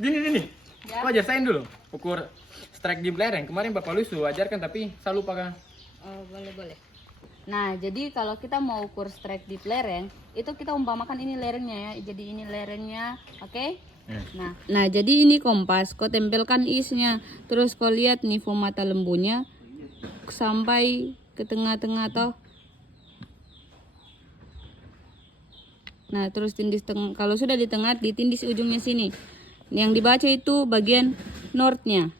Gini. Ya. Kau ajarin dulu ukur strike di lereng. Kemarin Bapak Luis tuh ajarkan tapi saya lupa kan. Oh, boleh. Nah, jadi kalau kita mau ukur strike di lereng, itu kita umpamakan ini lerengnya ya. Jadi ini lerengnya, oke? Nah, jadi ini kompas. Kau tempelkan isnya. Terus kau lihat nifo mata lembunya sampai ke tengah-tengah toh. Nah, terus tindis tengah. Kalau sudah di tengah, ditindis ujungnya sini. Yang dibaca itu bagian northnya.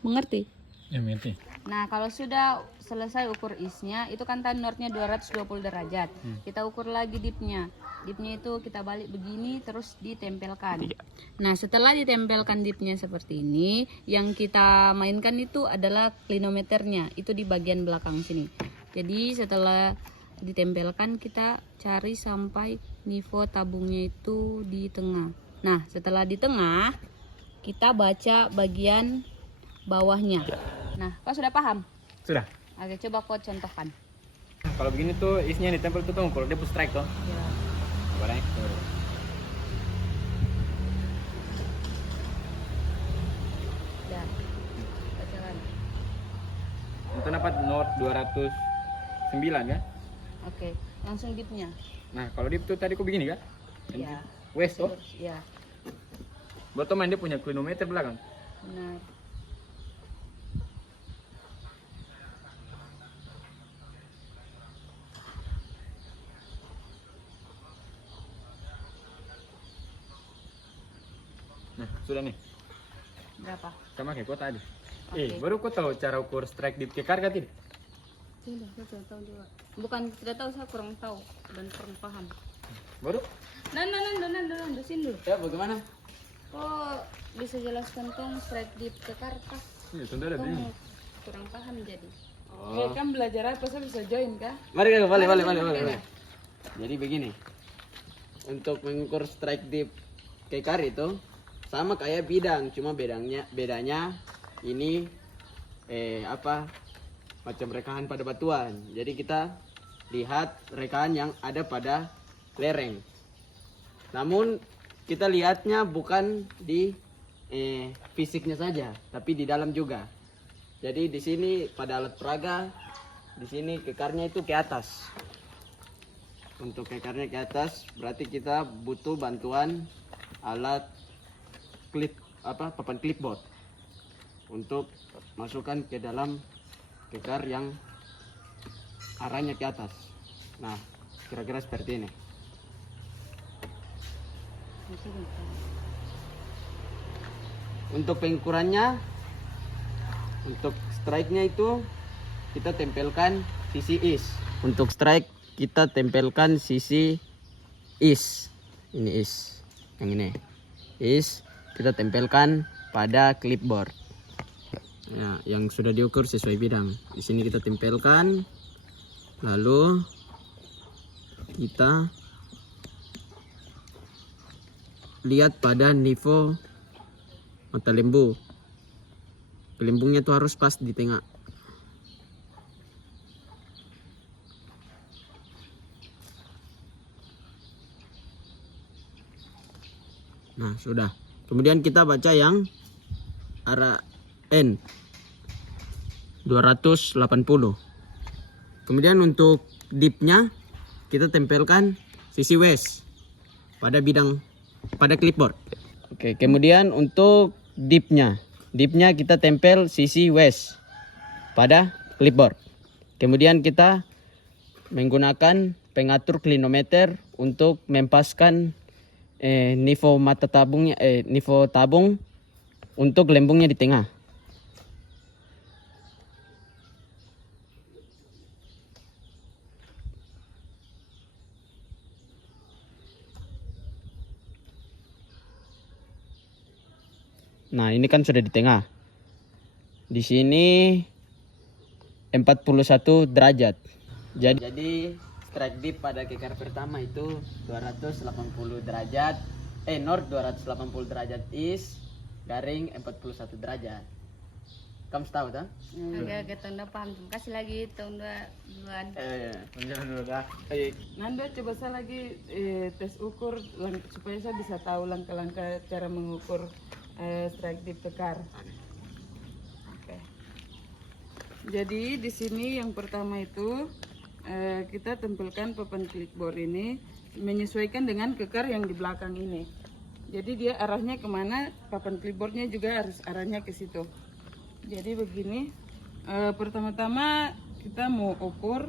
Mengerti? Ya, mengerti. Nah, kalau sudah selesai ukur isnya, itu kan tadi northnya 220 derajat. Kita ukur lagi dipnya. Dipnya itu kita balik begini, terus ditempelkan. Nah, setelah ditempelkan dipnya seperti ini, yang kita mainkan itu adalah klinometernya. Itu di bagian belakang sini. Jadi setelah ditempelkan, kita cari sampai nifo tabungnya itu di tengah. Nah, setelah di tengah, kita baca bagian bawahnya. Nah, kau sudah paham? Sudah. Oke, coba kau contohkan. Kalau begini tuh isnya ditempel tuh kalau dia push strike tuh. Ya. Barangnya. Ya. Bacakan. Itu dapat North 209 kan? Oke, langsung dipnya. Nah, kalau dip tuh tadi kok begini kan? Ya. West tuh. Ya. Buat teman dia punya klinometer belakang. Benar. Nah, sudah nih. Berapa? Sama kayak kau tadi. Oke. Baru kau tahu cara ukur strike dip ke karga tidak? Tidak, saya tidak tahu juga. Bukan tidak tahu, saya kurang tahu dan kurang paham. Baru? Nah, sini dulu. Ya, bagaimana? Oh, bisa jelaskan tong strike dip ke karkas? Iya, tentu ada begini. Tong kurang paham jadi. Oh. Kan belajar apa saya bisa join kah? Mari Kak, boleh. Jadi begini. Untuk mengukur strike dip kekar itu sama kayak bidang, cuma bedanya ini macam rekahan pada batuan. Jadi kita lihat rekahan yang ada pada lereng. Namun kita lihatnya bukan di fisiknya saja, tapi di dalam juga. Jadi di sini pada alat peraga, di sini kekarnya itu ke atas. Untuk kekarnya ke atas, berarti kita butuh bantuan alat papan clipboard untuk masukkan ke dalam kekar yang arahnya ke atas. Nah, kira-kira seperti ini. Untuk pengukurannya, untuk strike-nya itu kita tempelkan sisi is. Untuk strike kita tempelkan sisi is. Ini is. Yang ini. Is kita tempelkan pada clipboard. Ya, yang sudah diukur sesuai bidang. Di sini kita tempelkan. Lalu kita lihat pada nifo mata lembu. Gelembungnya tuh harus pas di tengah. Nah, sudah. Kemudian kita baca yang arah N 280. Kemudian untuk dipnya kita tempelkan sisi west pada clipboard. Oke, kemudian untuk dipnya kita tempel sisi west pada clipboard. Kemudian kita menggunakan pengatur klinometer untuk mempaskan nifo mata tabungnya, nifo tabung untuk lembungnya di tengah. Nah, ini kan sudah di tengah. Di sini 41 derajat. Jadi strike dip pada kekar pertama itu 280 derajat. North 280 derajat east, garing 41 derajat. Kamu tahu tak? Agak tahun depan. Kasih lagi tahun duluan. Menjalan dulu dah. Nanda coba saya lagi tes ukur supaya saya bisa tahu langkah-langkah cara mengukur strike dip tekar. Oke. Jadi di sini yang pertama itu kita tempelkan papan clipboard ini menyesuaikan dengan kekar yang di belakang ini. Jadi dia arahnya kemana, papan clipboardnya juga harus arahnya ke situ. Jadi begini, pertama-tama kita mau ukur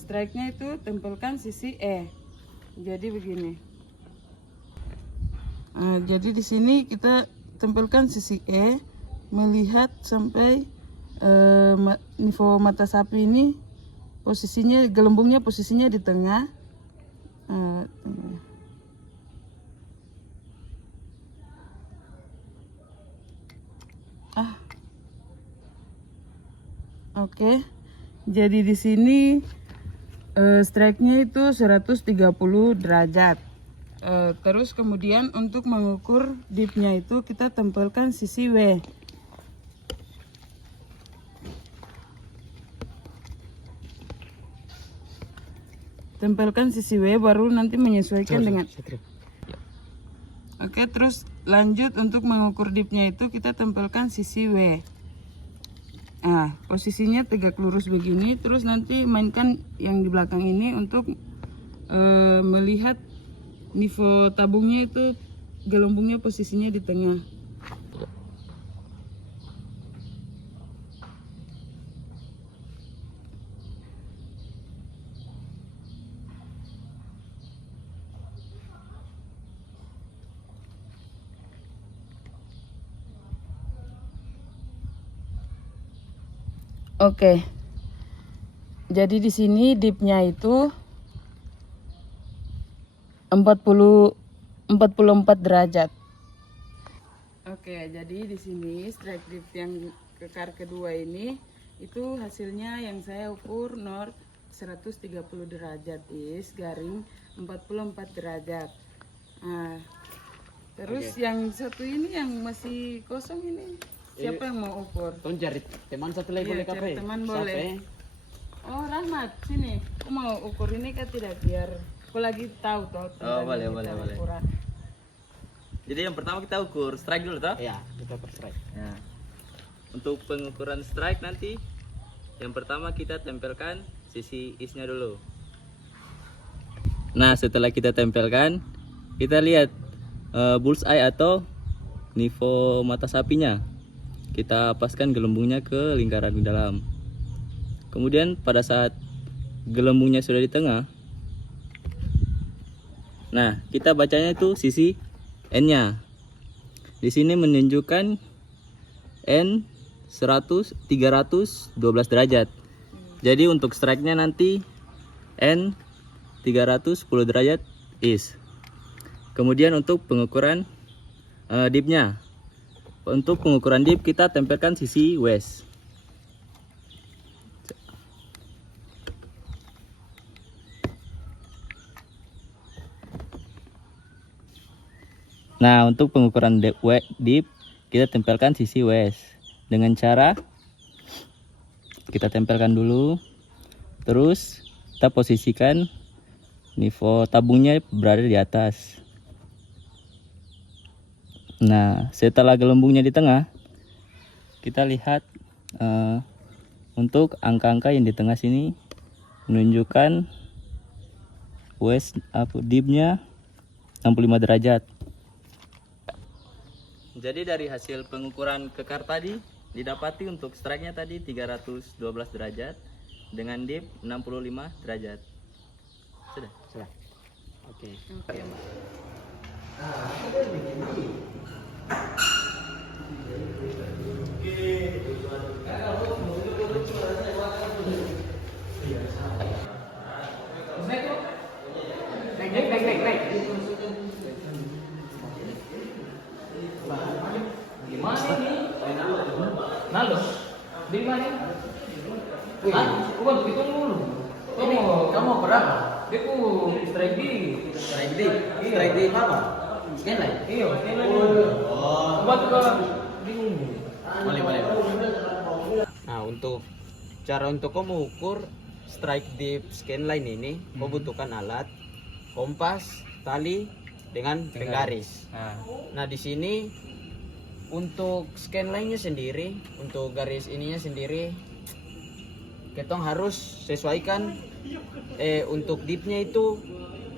strike-nya itu tempelkan sisi E. Jadi begini. Jadi di sini kita tempelkan sisi E, melihat sampai nivo mata sapi ini posisinya, gelembungnya posisinya di tengah. Oke. Jadi di sini strike-nya itu 130 derajat. Terus kemudian untuk mengukur dip-nya itu kita tempelkan sisi W. Tempelkan sisi W baru nanti menyesuaikan dengan. Oke, terus lanjut untuk mengukur dip-nya itu kita tempelkan sisi W. Nah, posisinya tegak lurus begini, terus nanti mainkan yang di belakang ini untuk melihat nivo tabungnya itu gelembungnya posisinya di tengah. Oke. Jadi di sini dipnya itu 44 derajat. Oke, jadi di sini strike dip yang kekar kedua ini itu hasilnya yang saya ukur north 130 derajat is garing 44 derajat. Nah, terus yang satu ini yang masih kosong ini siapa yang mau ukur? Tuh cari teman satu lagi boleh Cari kape? teman boleh. Oh Rahmat, sini. Aku mau ukur ini kan tidak biar aku lagi tahu toh. Boleh. Jadi yang pertama kita ukur strike dulu toh? Iya, kita per strike. Nah, untuk pengukuran strike nanti yang pertama kita tempelkan sisi isnya dulu. Nah, setelah kita tempelkan, kita lihat bullseye atau nivo mata sapinya. Kita paskan gelembungnya ke lingkaran di dalam. Kemudian pada saat gelembungnya sudah di tengah, nah kita bacanya itu sisi N-nya. Di sini menunjukkan N 312 derajat. Jadi untuk strike-nya nanti N 310 derajat is. Kemudian untuk pengukuran dip-nya. Untuk pengukuran dip kita tempelkan sisi west. Nah, untuk pengukuran dip kita tempelkan sisi west dengan cara kita tempelkan dulu, terus kita posisikan nivo tabungnya berada di atas. Nah, setelah gelembungnya di tengah, kita lihat untuk angka-angka yang di tengah sini menunjukkan west dipnya 65 derajat. Jadi dari hasil pengukuran kekar tadi didapati untuk strike-nya tadi 312 derajat dengan dip 65 derajat. Sudah. Oke. Naik. Gimana ini? Naldo? Di mana? Bukan begitu dulu. Kamu berapa? Dia strike di apa? Scanline? Iya, scanline. Buat juga bingung. Boleh, boleh. Nah, untuk kamu ukur strike deep scan line ini, kau butuhkan alat, kompas, tali, dengan penggaris. Nah, di sini untuk scan line-nya sendiri, untuk garis ininya sendiri, ketong harus sesuaikan untuk deep-nya itu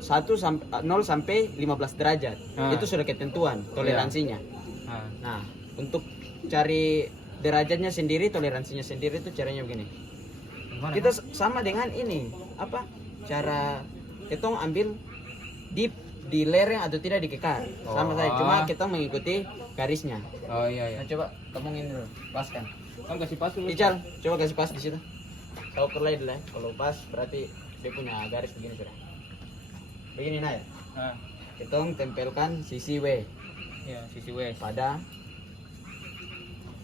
0 sampai 15 derajat. Itu sudah ketentuan toleransinya. Nah, untuk cari derajatnya sendiri, toleransinya sendiri itu caranya begini. Kita sama dengan ini, apa? Cara ketong ambil deep di lereng atau tidak di kekar. Sama saja, cuma kita mengikuti garisnya. Oh iya. Nah, coba kamu ini dulu, paskan. Kamu kasih pas dulu. Ical, coba kasih pas di situ. Kau ukur lagi dulu ya. Kalau pas berarti dia punya garis begini sudah. Begini Nay. Kita tempelkan sisi W Iya, sisi west pada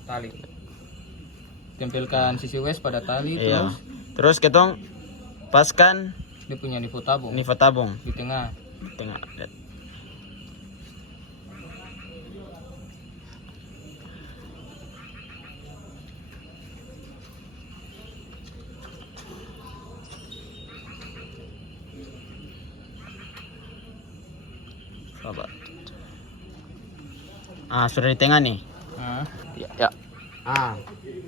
tali. Tempelkan sisi west pada tali terus Terus kita paskan dia punya nifo tabung nifo tabung di tengah. di tengah. Coba. Sudah di tengah nih. Ya.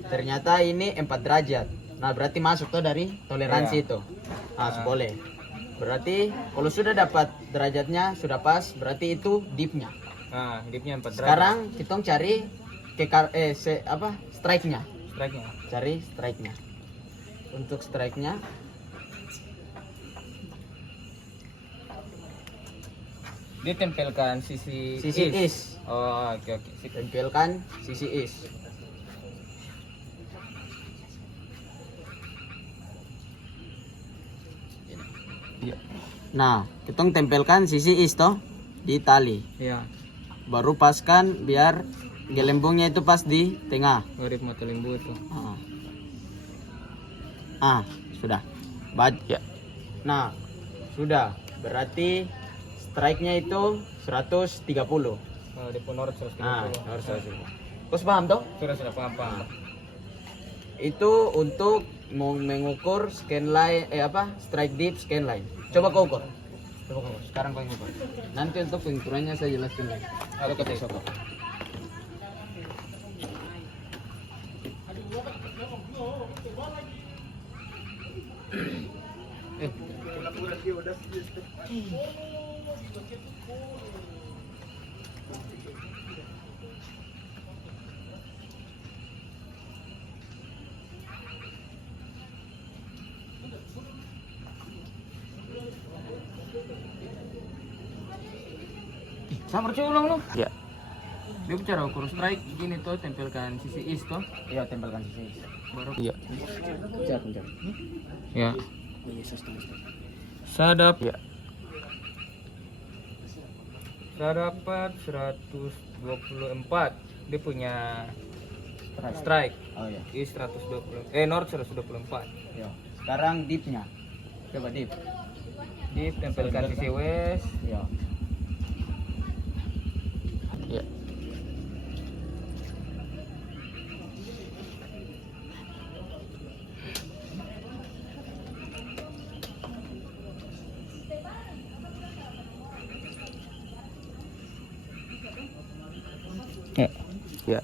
Ternyata ini 4 derajat. Nah, berarti masuk tuh dari toleransi itu. Boleh. Berarti kalau sudah dapat derajatnya sudah pas, berarti itu deep-nya. Deepnya 4 derajat. Sekarang kita cari strike-nya. Strike-nya. Cari strike-nya. Untuk strike-nya Dia tempelkan sisi is. Oh, oke. Tempelkan sisi is. Iya. Nah, kita tempelkan sisi is toh di tali. Iya. Baru paskan biar gelembungnya itu pas di tengah. Garip mata lembu tuh. Sudah. Ya. Nah, sudah. Berarti strike-nya itu 130. Di ponor 130. Harus 130. Kau paham toh? Sudah paham. Itu untuk mau mengukur scan line strike deep scan line. Coba kau ukur. Sekarang kau ukur. Nanti untuk pengukurannya saya jelaskan lagi. Ada kata siapa? Sabar ulang lu. Ya. Dia bicara ukur strike gini tuh, tempelkan sisi is tuh. Iya, tempelkan sisi. Baru. Iya. Ya. Sadap. Ya. Saya dapat 124. Dia punya strike. Oh iya. Is 120. North 124. Ya. Sekarang deep-nya. Coba deep. Deep tempelkan sisi west. Ya. Ya. Ya.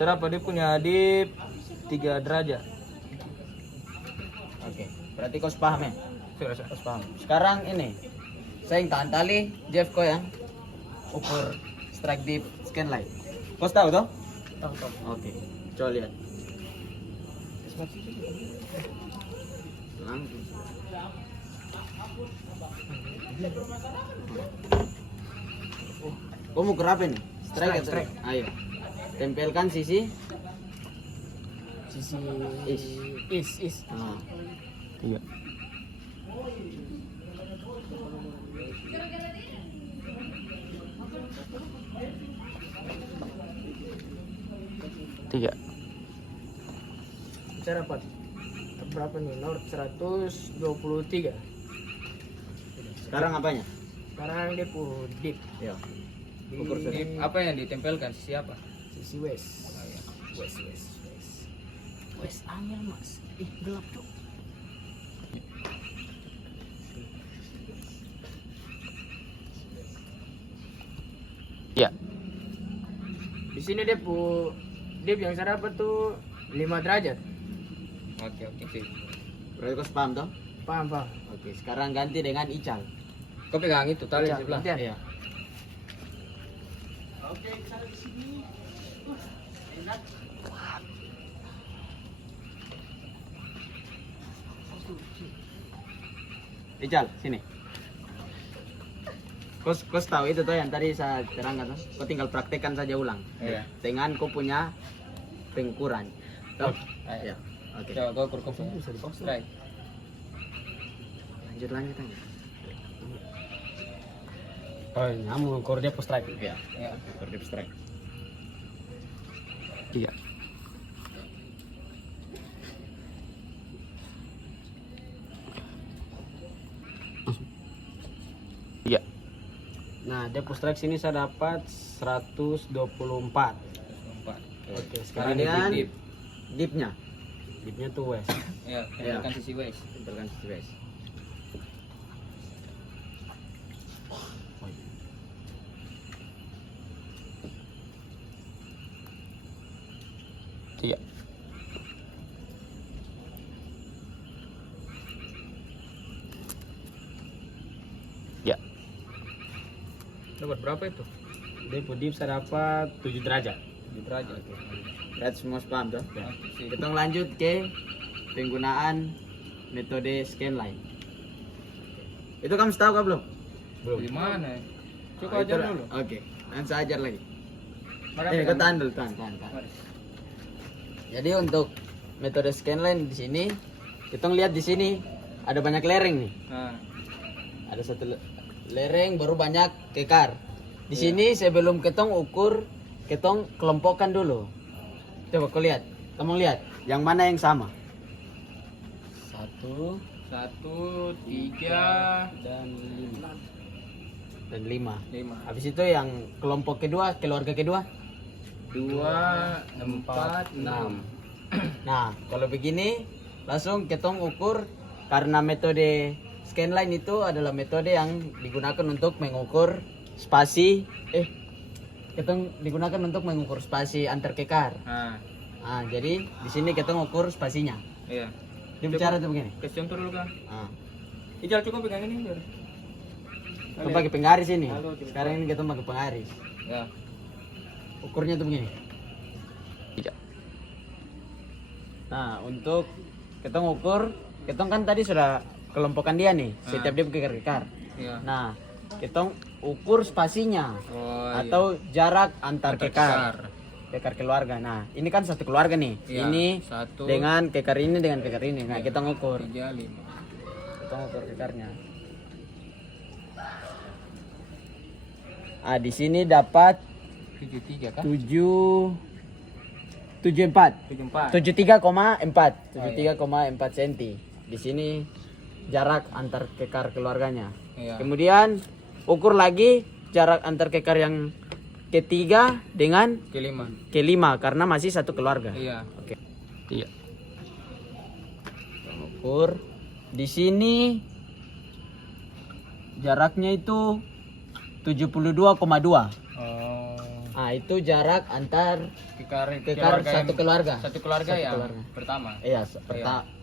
Serapa dia punya deep 3 derajat. Oke. Berarti kau paham ya? Sudah. Kau paham. Sekarang ini saya yang tahan tali, Jeff kau yang ukur strike deep scan line. Kau tahu toh? Tahu. Oke. Coba lihat. Langsung. Kau mau apa nih? Strike. Ayo. Tempelkan sisi is. Iya. Tiga. Cara apa? Berapa nih? North 123. Sekarang apanya? Sekarang dia deep. Ya. Ukur sudut. Apa yang ditempelkan? Sisi apa? Sisi west. Oh, iya. West angin mas. Gelap tuh. Iya. Di sini dia yang saya dapat tuh 5 derajat. Oke, sih. Berarti kau paham toh? Paham, Pak. Oke, sekarang ganti dengan ical. Kau pegang itu tali Ical, sebelah. gantian. Iya. Ical, sini. Kau tahu itu tuh yang tadi saya terangkan tuh. Kau tinggal praktekkan saja ulang. Iya. Dengan kau punya pengukuran. Tuh. Ayo. Ya. Oke. Coba kau ukur kau. Strike. Lanjut aja. Oh, kamu ukur dia post strike. Ya. Ya. Ukur deep strike. Iya. Iya. Nah, dia post strike sini saya dapat 124. 4. Oke, sekarang Kemudian dia deepnya. deepnya tuh west. Ya, Iya. tempelkan sisi west. Tempelkan sisi west. Iya. Ya. Dapat berapa itu? Dia deep saya dapat 7 derajat. Di derajat. Berarti semua paham tuh. Ya. Sip. Kita lanjut ke penggunaan metode scanline. Itu kamu tahu kah belum? Belum. Di mana? Oh, Coba ajar itu- dulu. Oke, nanti saya ajar lagi. Maka Ini pegang. kau tahan dulu, tahan. Mari. Jadi untuk metode scanline di sini, kita lihat di sini ada banyak lereng nih. Nah, Ada satu lereng baru banyak kekar. Di Iya. sini sebelum ketong ukur, ketong kelompokkan dulu. Coba kau lihat, kamu lihat yang mana yang sama? 1 1, 3, dan 5. Dan 5. 5. Habis itu yang kelompok kedua, keluarga kedua. 2, 4, 6. Nah, kalau begini langsung ketong ukur karena metode scanline itu adalah metode yang digunakan untuk mengukur spasi ketong digunakan untuk mengukur spasi antar kekar. Nah, Nah, jadi di sini ketong ukur spasinya. iya. Dia bicara tuh begini. Kasih contoh dulu kan. Nah, Ijal cukup pegang ini. Jar. kita pakai penggaris ini. Halo, coba. Sekarang ini ketong pakai penggaris. Ya. Ukurnya tuh begini. Iya. Nah, untuk ketong ukur, ketong kan tadi sudah kelompokan dia nih, setiap dia kekar-kekar. Iya. Nah, ketong ukur spasinya Oh, atau jarak antar Antar kekar. Kekar keluarga. Nah, ini kan satu keluarga nih. Iya, Ini 1, dengan kekar ini dengan kekar ini. Nah, Iya. kita ngukur. 3, 5. Kita ngukur kekarnya. Ah, di sini dapat 73 kan? 74. 74. 73,4 73,4 cm. Di sini jarak antar kekar keluarganya. Iya. Kemudian ukur lagi jarak antar kekar yang ketiga dengan Kelima. kelima karena masih satu keluarga. Iya. Oke. Iya. Ukur di sini jaraknya itu 72,2. Oh. Nah, itu jarak antar Kekar kekar keluarga satu yang- keluarga. Satu keluarga Satu yang keluarga. pertama. Iya,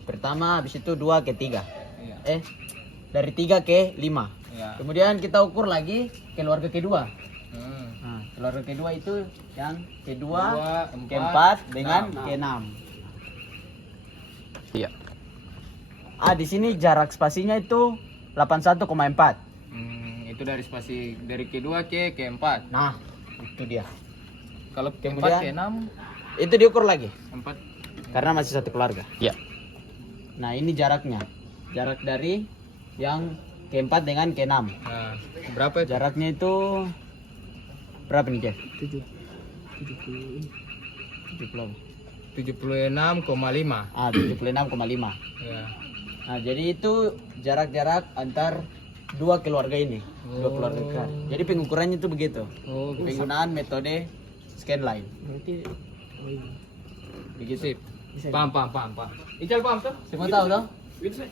pertama habis itu 2 ke 3. Iya. Dari 3 ke 5. Iya. Kemudian kita ukur lagi keluarga kedua. Hmm. Nah, keluarga kedua itu yang kedua, Dua, keempat dengan enam. keenam. Iya. Ah, di sini jarak spasinya itu 81,4. Itu dari spasi dari kedua ke keempat. Nah, itu dia. Kalau Kemudian- keempat ke enam, Itu diukur lagi 4. karena masih satu keluarga. Iya. Nah, ini jaraknya. Jarak dari yang keempat dengan keenam. Nah, berapa itu? Jaraknya itu berapa nih, Jeff? 70. 76,5. Ah, 76,5. Ya. Nah, jadi itu jarak-jarak antar dua keluarga ini, dua keluarga kar. Jadi pengukurannya itu begitu. Oh, Penggunaan metode scan line. berarti Begitu. sip. Paham. Ical paham tuh? Semua tahu toh? Gitu sih.